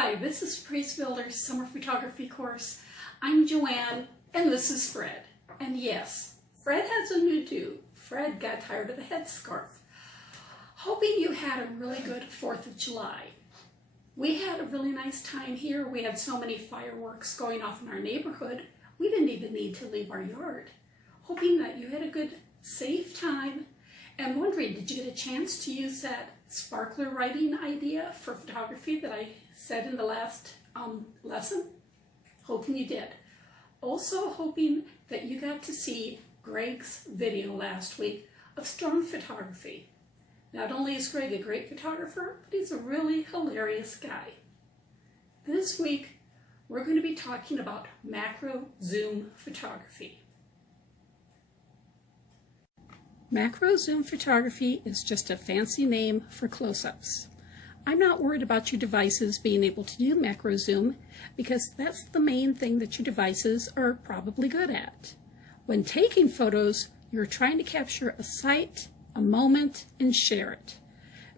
Hi, this is Praise Builder's Summer Photography course. I'm JoAnne, and this is Fred. And yes, Fred has a new do. Fred got tired of the headscarf. Hoping you had a really good 4th of July. We had a really nice time here. We had so many fireworks going off in our neighborhood, we didn't even need to leave our yard. Hoping that you had a good, safe time. And wondering, did you get a chance to use that sparkler writing idea for photography that I said in the last lesson? Hoping you did. Also hoping that you got to see Greg's video last week of storm photography. Not only is Greg a great photographer, but he's a really hilarious guy. This week, we're going to be talking about macro zoom photography. Macro zoom photography is just a fancy name for close-ups. I'm not worried about your devices being able to do macro zoom because that's the main thing that your devices are probably good at. When taking photos, you're trying to capture a sight, a moment, and share it.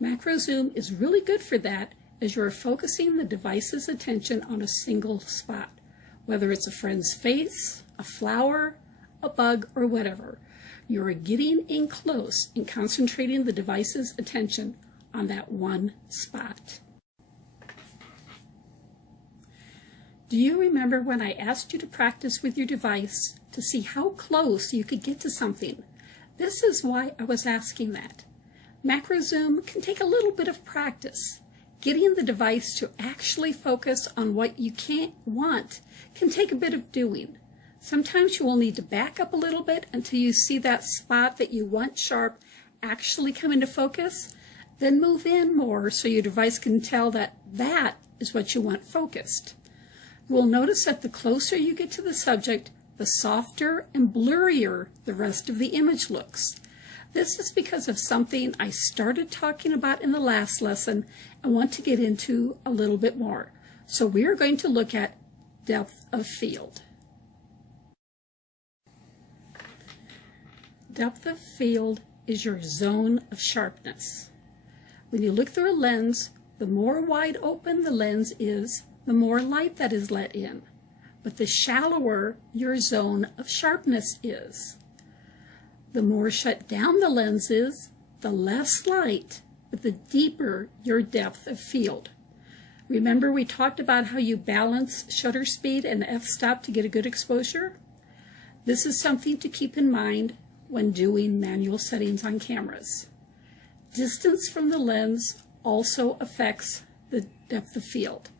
Macro zoom is really good for that as you're focusing the device's attention on a single spot, whether it's a friend's face, a flower, a bug, or whatever. You're getting in close and concentrating the device's attention on that one spot. Do you remember when I asked you to practice with your device to see how close you could get to something? This is why I was asking that. Macro zoom can take a little bit of practice. Getting the device to actually focus on what you want can take a bit of doing. Sometimes you will need to back up a little bit until you see that spot that you want sharp actually come into focus. Then move in more so your device can tell that that is what you want focused. You will notice that the closer you get to the subject, the softer and blurrier the rest of the image looks. This is because of something I started talking about in the last lesson and want to get into a little bit more. So we are going to look at depth of field. Depth of field is your zone of sharpness. When you look through a lens, the more wide open the lens is, the more light that is let in. But the shallower your zone of sharpness is. The more shut down the lens is, the less light, but the deeper your depth of field. Remember we talked about how you balance shutter speed and f-stop to get a good exposure? This is something to keep in mind when doing manual settings on cameras. Distance from the lens also affects the depth of field.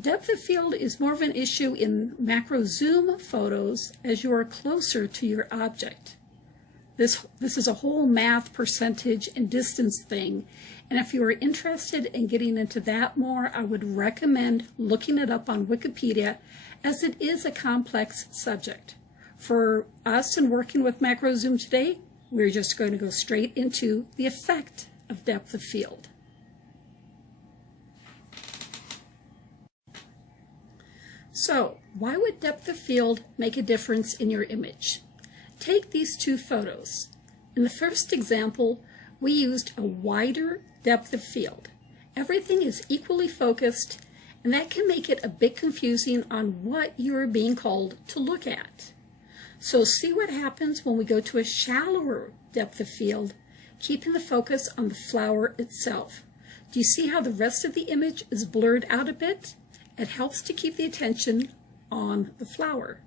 Depth of field is more of an issue in macro zoom photos as you are closer to your object. This is a whole math percentage and distance thing, and if you are interested in getting into that more, I would recommend looking it up on Wikipedia as it is a complex subject. For us in working with macro zoom today, we're just going to go straight into the effect of depth of field. So, why would depth of field make a difference in your image? Take these two photos. In the first example, we used a wider depth of field. Everything is equally focused, and that can make it a bit confusing on what you are being called to look at. So see what happens when we go to a shallower depth of field, keeping the focus on the flower itself. Do you see how the rest of the image is blurred out a bit? It helps to keep the attention on the flower.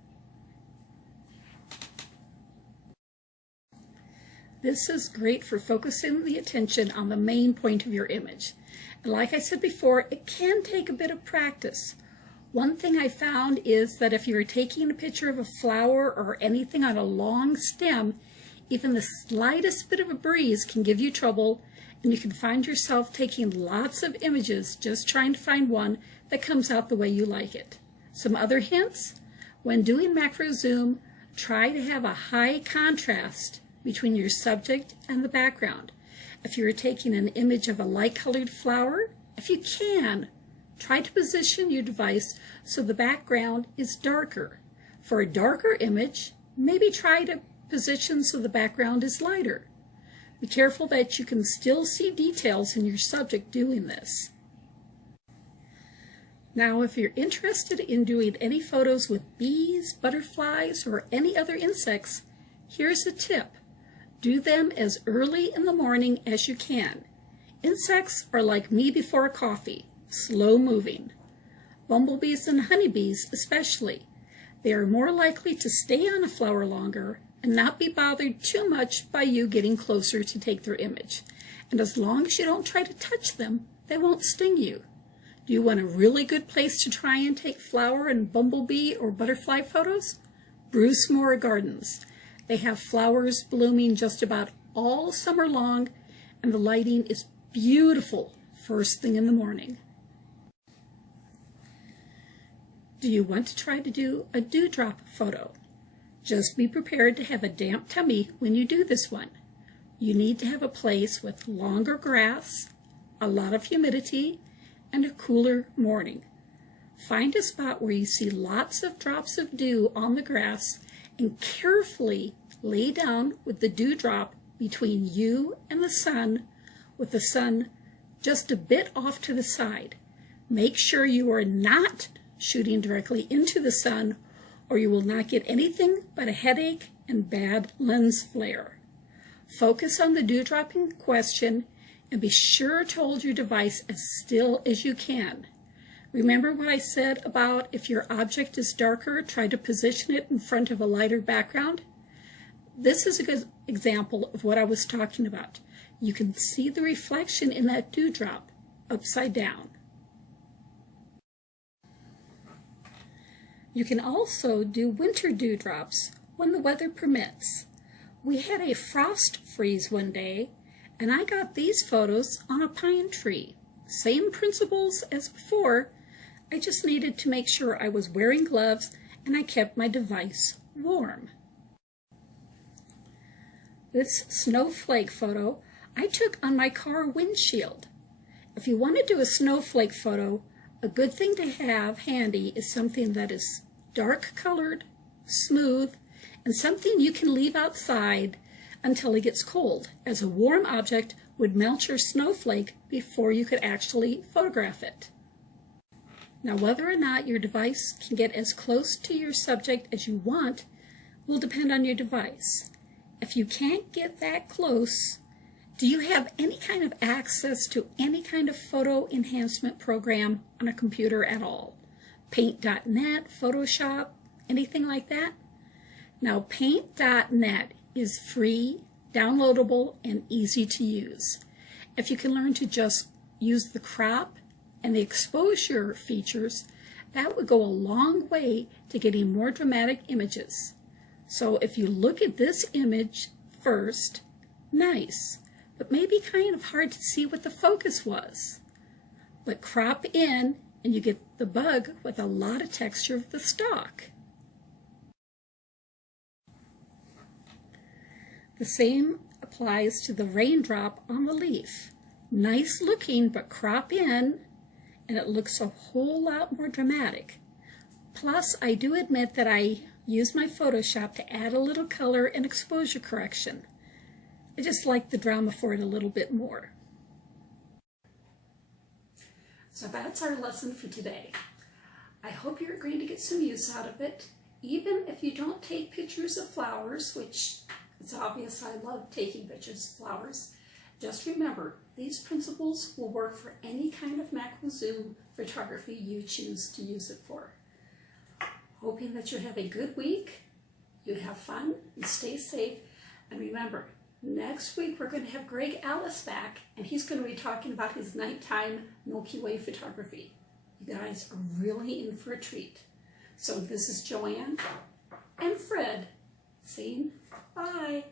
This is great for focusing the attention on the main point of your image. And like I said before, it can take a bit of practice. One thing I found is that if you're taking a picture of a flower or anything on a long stem, even the slightest bit of a breeze can give you trouble, and you can find yourself taking lots of images just trying to find one that comes out the way you like it. Some other hints? When doing macro zoom, try to have a high contrast between your subject and the background. If you're taking an image of a light-colored flower, if you can, try to position your device so the background is darker. For a darker image, maybe try to position so the background is lighter. Be careful that you can still see details in your subject doing this. Now, if you're interested in doing any photos with bees, butterflies, or any other insects, here's a tip. Do them as early in the morning as you can. Insects are like me before coffee, slow moving. Bumblebees and honeybees especially. They are more likely to stay on a flower longer and not be bothered too much by you getting closer to take their image. And as long as you don't try to touch them, they won't sting you. Do you want a really good place to try and take flower and bumblebee or butterfly photos? Bruce Moore Gardens. They have flowers blooming just about all summer long, and the lighting is beautiful first thing in the morning. Do you want to try to do a dewdrop photo? Just be prepared to have a damp tummy when you do this one. You need to have a place with longer grass, a lot of humidity, and a cooler morning. Find a spot where you see lots of drops of dew on the grass and carefully lay down with the dewdrop between you and the sun, with the sun just a bit off to the side. Make sure you are not shooting directly into the sun, or you will not get anything but a headache and bad lens flare. Focus on the dewdrop in question and be sure to hold your device as still as you can. Remember what I said about if your object is darker, try to position it in front of a lighter background? This is a good example of what I was talking about. You can see the reflection in that dewdrop upside down. You can also do winter dewdrops when the weather permits. We had a frost freeze one day, and I got these photos on a pine tree. Same principles as before. I just needed to make sure I was wearing gloves and I kept my device warm. This snowflake photo I took on my car windshield. If you want to do a snowflake photo, a good thing to have handy is something that is dark colored, smooth, and something you can leave outside until it gets cold, as a warm object would melt your snowflake before you could actually photograph it. Now, whether or not your device can get as close to your subject as you want will depend on your device. If you can't get that close, do you have any kind of access to any kind of photo enhancement program on a computer at all? Paint.net, Photoshop, anything like that? Now, Paint.net is free, downloadable, and easy to use. If you can learn to just use the crop and the exposure features, that would go a long way to getting more dramatic images. So if you look at this image first, nice, but maybe kind of hard to see what the focus was. But crop in and you get the bug with a lot of texture of the stalk. The same applies to the raindrop on the leaf. Nice looking, but crop in, and it looks a whole lot more dramatic. Plus, I do admit that I use my Photoshop to add a little color and exposure correction. I just like the drama for it a little bit more. So that's our lesson for today. I hope you're going to get some use out of it, even if you don't take pictures of flowers, which it's obvious I love taking pictures of flowers. Just remember, these principles will work for any kind of macro zoom photography you choose to use it for. Hoping that you have a good week, you have fun, and stay safe. And remember, next week we're going to have Greg Ellis back, and he's going to be talking about his nighttime Milky Way photography. You guys are really in for a treat. So this is JoAnne and Fred saying bye.